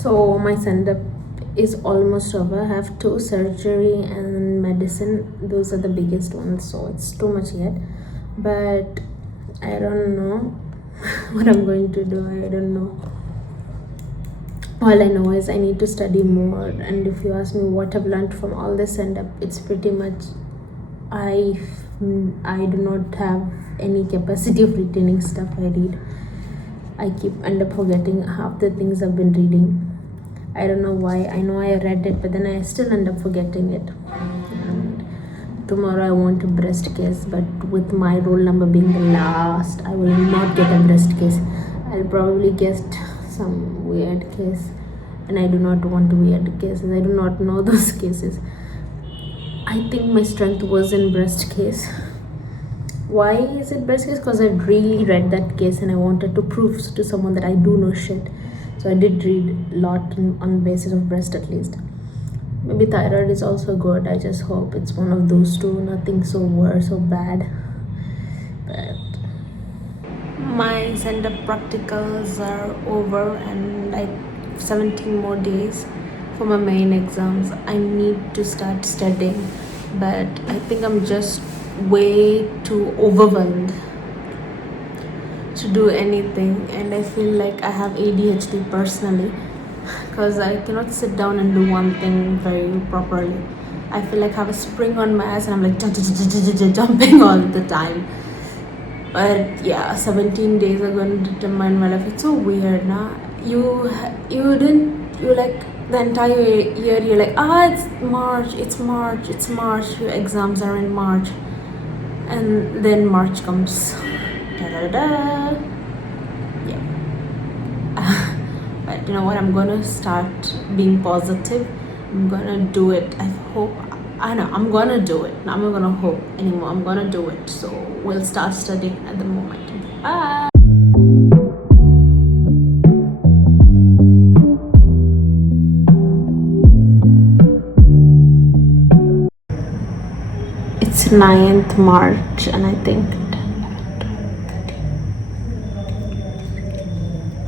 So my send-up is almost over. I have 2 surgery and medicine. Those are the biggest ones, so it's too much yet. But I don't know what I'm going to do. I don't know. All I know is I need to study more. And if you ask me what I've learned from all this send-up, it's pretty much I do not have any capacity of retaining stuff I read. I end up forgetting half the things I've been reading. I don't know why. I know I read it, but then I still end up forgetting it. And tomorrow I want a breast case, but with my roll number being the last, I will not get a breast case. I'll probably get some weird case, and I do not want weird cases. I do not know those cases. I think my strength was in breast case. Why is it breast case? Because I've really read that case and I wanted to prove to someone that I do know shit. So I did read a lot on basis of breast at least. Maybe thyroid is also good. I just hope it's one of those two. Nothing so worse or bad. But my send-up practicals are over and like 17 more days for my main exams. I need to start studying, but I think I'm just way too overwhelmed to do anything, and I feel like I have ADHD personally because I cannot sit down and do one thing very properly. I feel like I have a spring on my ass and I'm like jumping all the time. But yeah, 17 days are going to determine my life. It's so weird, nah? You like the entire year you're like, it's March, your exams are in March, and then March comes. Da-da-da. Yeah. But you know what, I'm gonna start being positive. I'm gonna do it. I'm gonna do it. I'm not gonna hope anymore. I'm gonna do it. So we'll start studying at the moment. Bye. It's 9th March and I think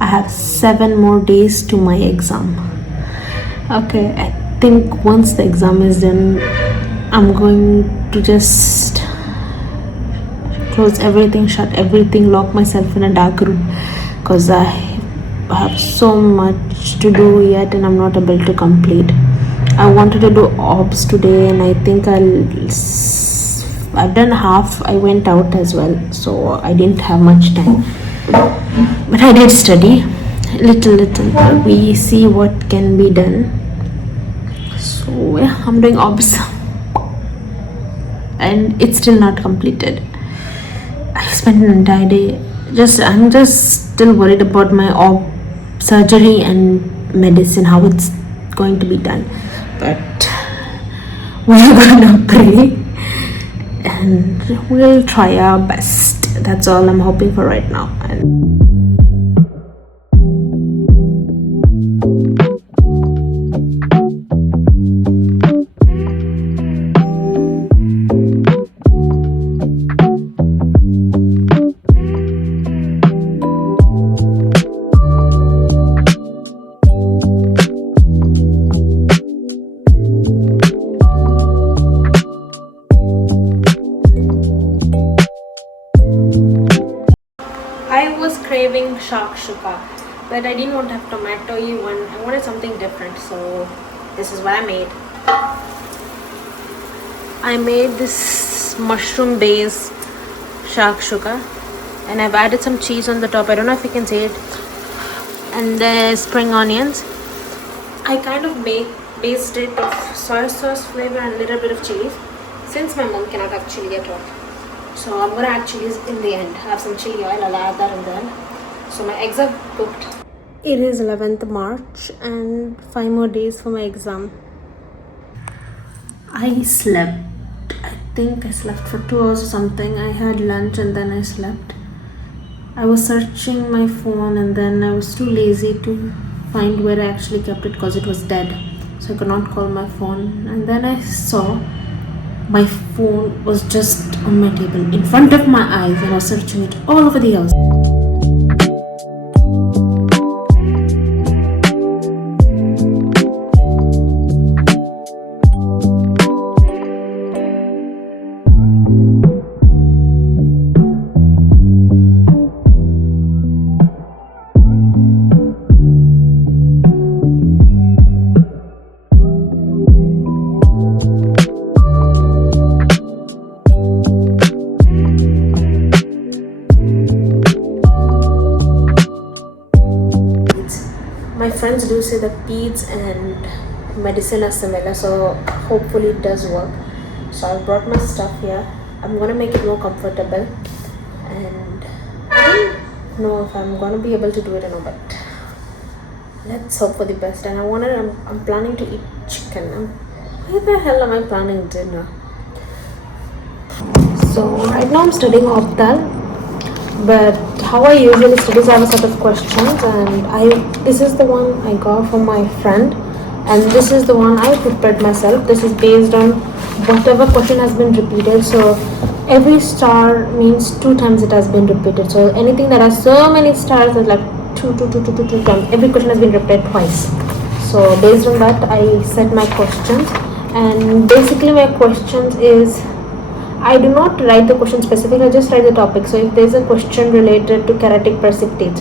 I have 7 more days to my exam. Okay, I think once the exam is done, I'm going to just close everything, shut everything, lock myself in a dark room because I have so much to do yet and I'm not able to complete. I wanted to do obs today and I think I've done half. I went out as well, so I didn't have much time. But I did study little. We see what can be done. So yeah, I'm doing obs and it's still not completed. I spent an entire day I'm just still worried about my surgery and medicine, how it's going to be done. But we're gonna pray and we'll try our best. That's all I'm hoping for right now. Craving 𝗖𝗥𝗘𝗗𝗜𝗧, but I didn't want to have tomato-y one. I wanted something different, so this is what I made. I made this mushroom based 𝗖𝗥𝗘𝗗𝗜𝗧 and I've added some cheese on the top. I don't know if you can see it, and the spring onions. I kind of based it of soy sauce flavor and a little bit of chili, since my mom cannot have chili at all. So I'm gonna add chilies in the end. I have some chili oil, I'll add that in the end. So my eggs are cooked. It is 11th March and 5 more days for my exam. I slept. I think I slept for 2 hours or something. I had lunch and then I slept. I was searching my phone and then I was too lazy to find where I actually kept it because it was dead. So I could not call my phone. And then I saw my phone was just on my table in front of my eyes and I was searching it all over the house. my friends do say that peds and medicine are similar, so hopefully it does work. So I brought my stuff here. I'm gonna make it more comfortable, and I don't know if I'm gonna be able to do it or not, but let's hope for the best. And I'm planning to eat chicken. Why the hell am I planning dinner? So right now I'm studying Optal, but how I usually study is I have a set of questions, and this is the one I got from my friend, and this is the one I prepared myself. This is based on whatever question has been repeated. So every star means 2 times it has been repeated. So anything that has so many stars is like two times. Every question has been repeated twice. So based on that, I set my questions, and basically my questions is, I do not write the question specific, I just write the topic. So if there's a question related to keratic precipitates,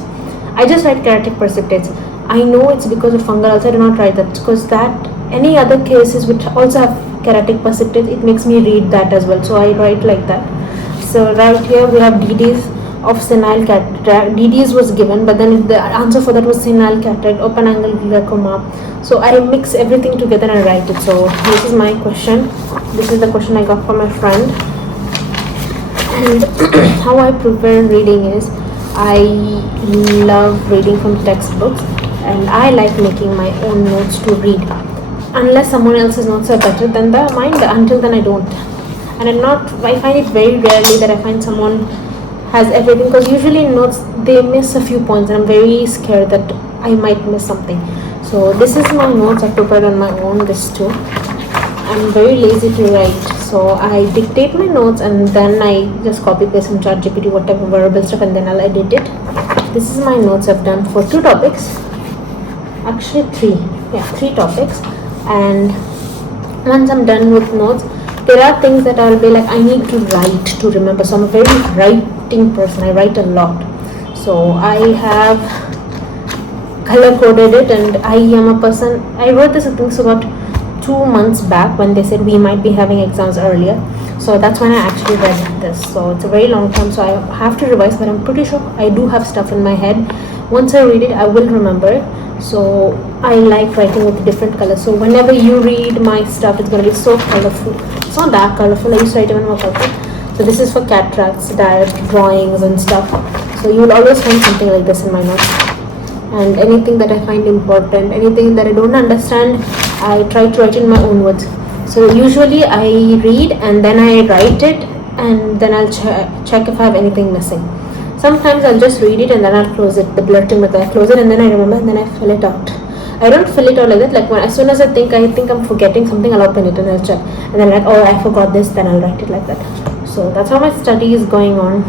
I just write keratic precipitates. I know it's because of fungal ulcer, I do not write that, because that any other cases which also have keratic precipitates, it makes me read that as well. So I write like that. So right here we have DDs of senile cataract. DDs was given, but then the answer for that was senile cataract, open angle glaucoma. So I mix everything together and write it. So this is my question. This is the question I got from my friend. And how I prefer reading is, I love reading from textbooks, and I like making my own notes to read. Unless someone else's notes are better than mine, until then I don't. And I find it very rarely that I find someone has everything, because usually in notes they miss a few points, and I'm very scared that I might miss something. So this is my notes I prepared on my own, this too. I'm very lazy to write, so I dictate my notes and then I just copy paste from ChatGPT, whatever verbal stuff, and then I'll edit it. This is my notes I've done for 2 topics, actually 3 topics. And once I'm done with notes, there are things that I'll be like, I need to write to remember. So I'm a very writing person, I write a lot. So I have color coded it, and I am a person, I wrote this I think so about 2 months back when they said we might be having exams earlier. So that's when I actually read this. So it's a very long time, so I have to revise, but I'm pretty sure I do have stuff in my head. Once I read it, I will remember it. So I like writing with different colors. So whenever you read my stuff, it's going to be so colorful. It's not that colorful, I used to write even more colorful. So this is for cataracts, diet, drawings and stuff. So you will always find something like this in my notes. And anything that I find important, anything that I don't understand, I try to write in my own words. So usually I read and then I write it, and then I'll check if I have anything missing. Sometimes I'll just read it and then I'll close it, the blurting method, I close it and then I remember and then I fill it out. I don't fill it out like that, like as soon as I think I'm forgetting something, I'll open it and I'll check. And then like, oh, I forgot this, then I'll write it like that. So that's how my study is going on.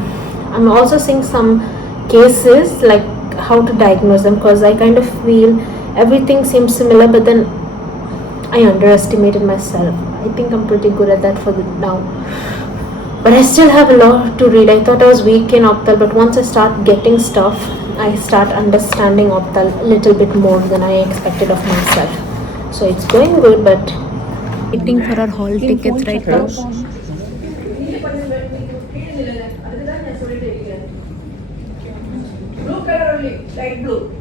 I'm also seeing some cases, like how to diagnose them, because I kind of feel everything seems similar, but then I underestimated myself. I think I'm pretty good at that for now. But I still have a lot to read. I thought I was weak in Optal, but once I start getting stuff, I start understanding Optal a little bit more than I expected of myself. So it's going good, but waiting for our hall tickets right now. Blue color only, light blue.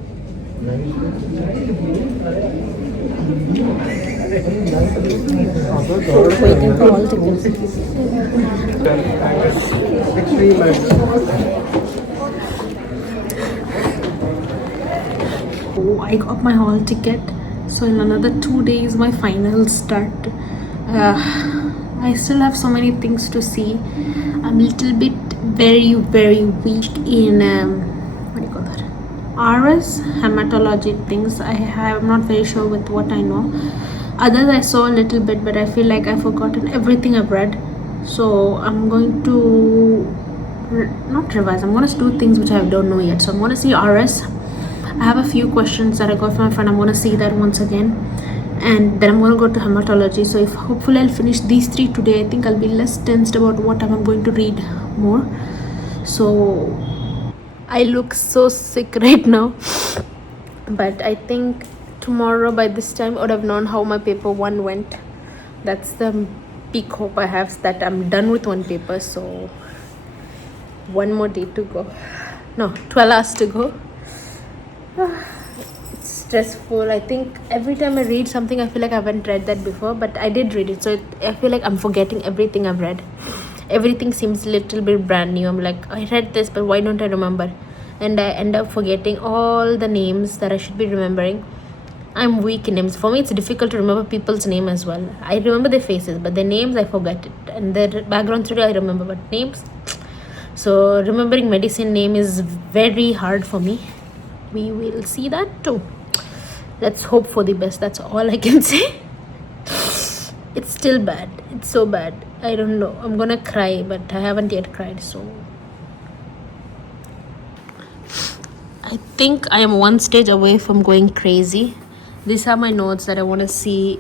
Waiting for all tickets. Oh, I got my hall ticket. So in another 2 days my finals start. I still have so many things to see. I'm a little bit very weak in what do you call that? RS hematology things. I'm not very sure with what I know. Others I saw a little bit, but I feel like I've forgotten everything I've read. So I'm going to not revise. I'm going to do things which I don't know yet. So I'm going to see RS. I have a few questions that I got from my friend. I'm going to see that once again, and then I'm going to go to hematology. So if hopefully I'll finish these 3 today, I think I'll be less tensed about what I'm going to read more. So I look so sick right now, but I think tomorrow by this time I would have known how my paper 1 went. That's the peak hope I have, that I'm done with 1 paper. So 1 more day to go. No, 12 hours to go. It's stressful. I think every time I read something, I feel like I haven't read that before, but I did read it. So I feel like I'm forgetting everything I've read. Everything seems a little bit brand new. I'm like, I read this, but why don't I remember? And I end up forgetting all the names that I should be remembering. I'm weak in names. For me, it's difficult to remember people's name as well. I remember their faces, but their names I forget it, and their background story I remember, but names. So remembering medicine name is very hard for me. We will see that too. Let's hope for the best. That's all I can say. It's still bad. It's so bad. I don't know. I'm gonna cry, but I haven't yet cried. So I think I am one stage away from going crazy. These are my notes that I want to see.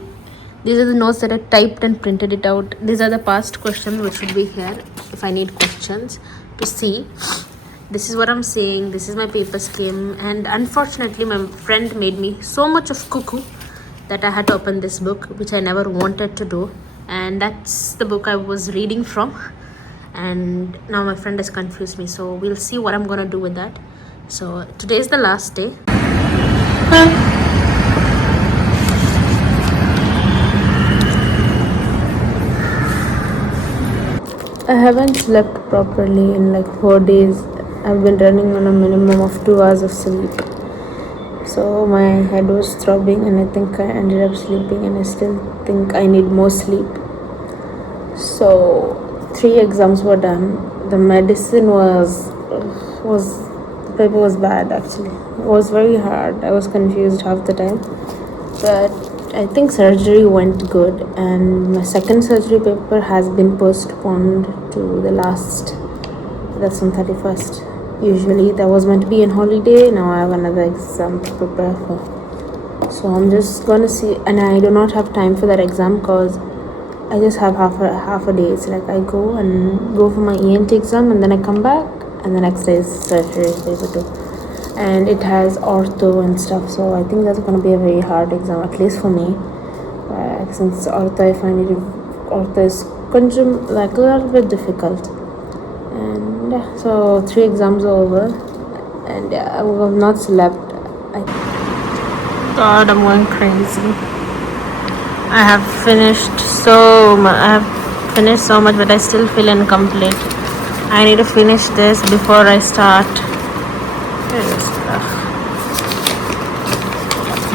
These are the notes that I typed and printed it out. These are the past questions which should be here if I need questions to see. This is what I'm saying. This is my paper scheme. And unfortunately, my friend made me so much of cuckoo that I had to open this book, which I never wanted to do. And that's the book I was reading from. And now my friend has confused me. So we'll see what I'm going to do with that. So today is the last day. I haven't slept properly in like 4 days. I've been running on a minimum of 2 hours of sleep. So my head was throbbing and I think I ended up sleeping, and I still think I need more sleep. So 3 exams were done. The medicine the paper was bad actually. It was very hard. I was confused half the time. But I think surgery went good, and my second surgery paper has been postponed to the last. That's on 31st. Usually that was meant to be on holiday. Now I have another exam to prepare for. So I'm just gonna see, and I do not have time for that exam because I just have half a day. It's like I go for my ENT exam, and then I come back, and the next day is surgery paper 2. And it has ortho and stuff, so I think that's going to be a very hard exam, at least for me. Since ortho, I find ortho is like a little bit difficult. And yeah, so 3 exams are over, and yeah, I have not slept. God, I'm going crazy. I have finished so much, but I still feel incomplete. I need to finish this before I start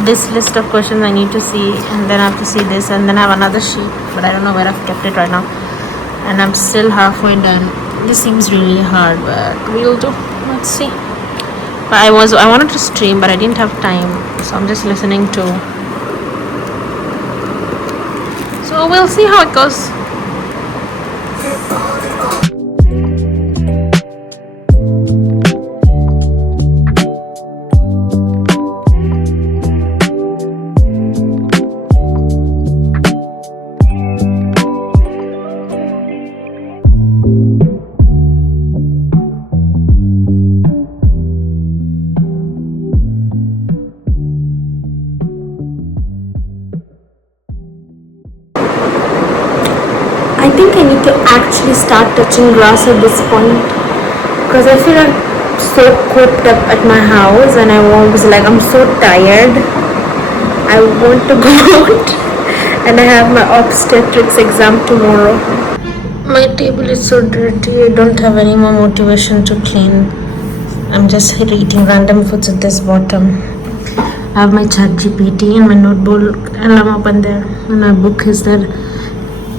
this list of questions I need to see, and then I have to see this, and then I have another sheet, but I don't know where I've kept it right now, and I'm still halfway done. This seems really hard, but we'll do. Let's see. But I wanted to stream, but I didn't have time, so I'm just listening to. So we'll see how it goes. I think I need to actually start touching grass at this point, because I feel like so cooped up at my house, and I'm so tired. I want to go out, and I have my obstetrics exam tomorrow. My table is so dirty. I don't have any more motivation to clean. I'm just eating random foods at this bottom. I have my chat GPT and my notebook alarm up in there, and my book is there.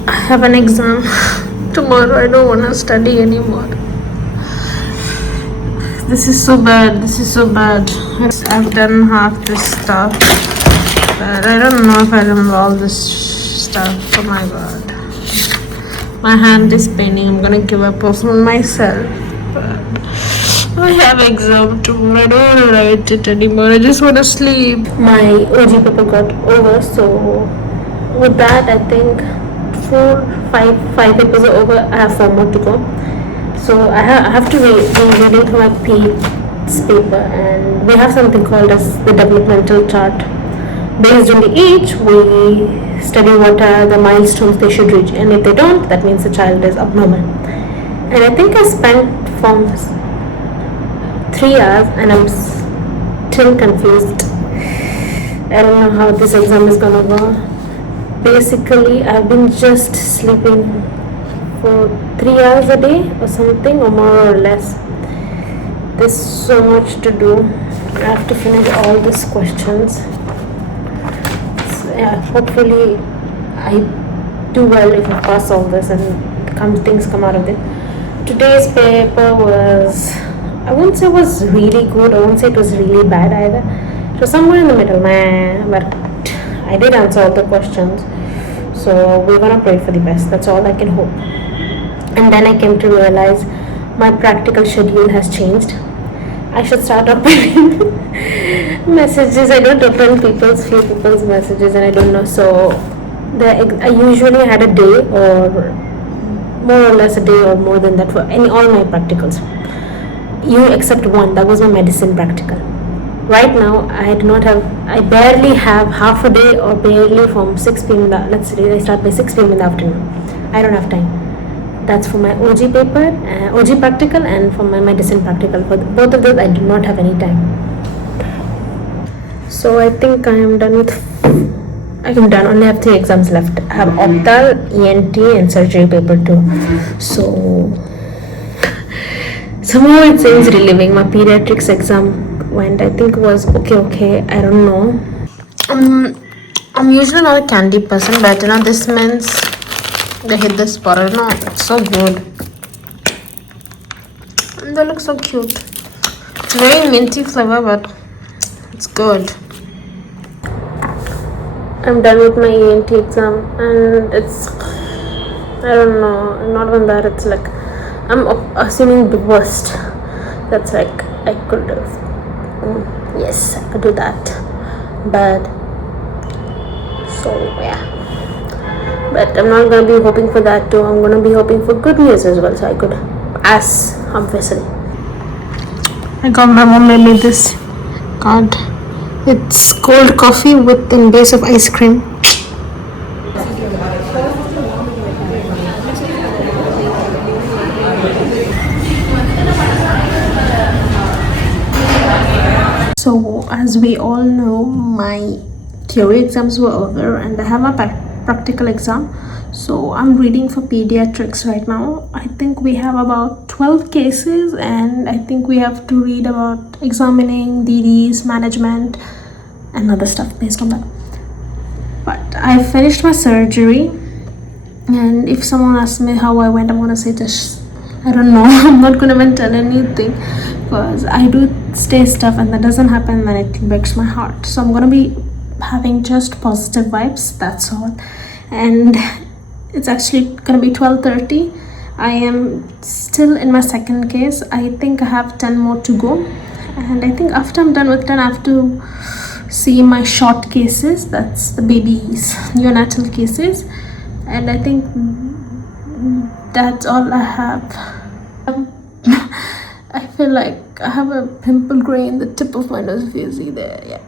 I have an exam tomorrow. I don't want to study anymore. This is so bad. I've done half this stuff, but I don't know if I remember all this stuff. Oh my god. My hand is paining. I'm gonna give up on myself. But I have exam tomorrow. I don't want to write it anymore. I just want to sleep. My OG paper got over, so with that, I think 5 papers are over. I have 4 more to go. So I have to be reading through my PE's paper, and we have something called as the developmental chart. Based on the age, we study what are the milestones they should reach, and if they don't, that means the child is abnormal. And I think I spent 3 hours, and I'm still confused. I don't know how this exam is gonna go. Basically, I've been just sleeping for 3 hours a day or something, or more or less. There's so much to do. I have to finish all these questions. So, yeah, hopefully I do well if I pass all this and things come out of it. Today's paper was, I won't say it was really good, I won't say it was really bad either. It was somewhere in the middle, but I did answer all the questions. So we're gonna pray for the best. That's all I can hope. And then I came to realize my practical schedule has changed. I should start opening messages. I don't open few people's messages, and I don't know. So I usually had a day, or more or less a day, or more than that for all my practicals. Except one. That was my medicine practical. Right now, I barely have half a day, or barely from 6 p.m. Let's say I start by 6 p.m. in the afternoon. I don't have time. That's for my OG paper, OG practical, and for my medicine practical. For both of those, I do not have any time. So I think I am done with. Only have 3 exams left. I have optal, ENT, and surgery paper 2. So somehow it seems reliving. My pediatrics exam went, I think it was okay, I don't know. I'm usually not a candy person, but this means they hit the spot. I don't know, it's so good. And they look so cute. It's very minty flavor, but it's good. I'm done with my ENT exam, and it's, I don't know, not even that, it's like, I'm assuming the worst. That's like, I could have, yes, I could do that, but, so yeah, but I'm not gonna be hoping for that too. I'm gonna be hoping for good news as well, so I could pass, obviously. My mom made me this. God, it's cold coffee with in base of ice cream. So as we all know, my theory exams were over and I have a practical exam. So I'm reading for pediatrics right now. I think we have about 12 cases, and I think we have to read about examining DDs, management, and other stuff based on that. But I finished my surgery, and if someone asks me how I went, I'm gonna say just, I don't know. I'm not gonna even tell anything, because I do stay stuff and that doesn't happen, then it breaks my heart. So I'm gonna be having just positive vibes, that's all. And it's actually gonna be 12:30. I am still in my second case. I think I have 10 more to go, and I think after I'm done with 10, I have to see my short cases, that's the babies, neonatal cases, and I think that's all I have. I feel like I have a pimple gray in the tip of my nose, if you see there. Yeah.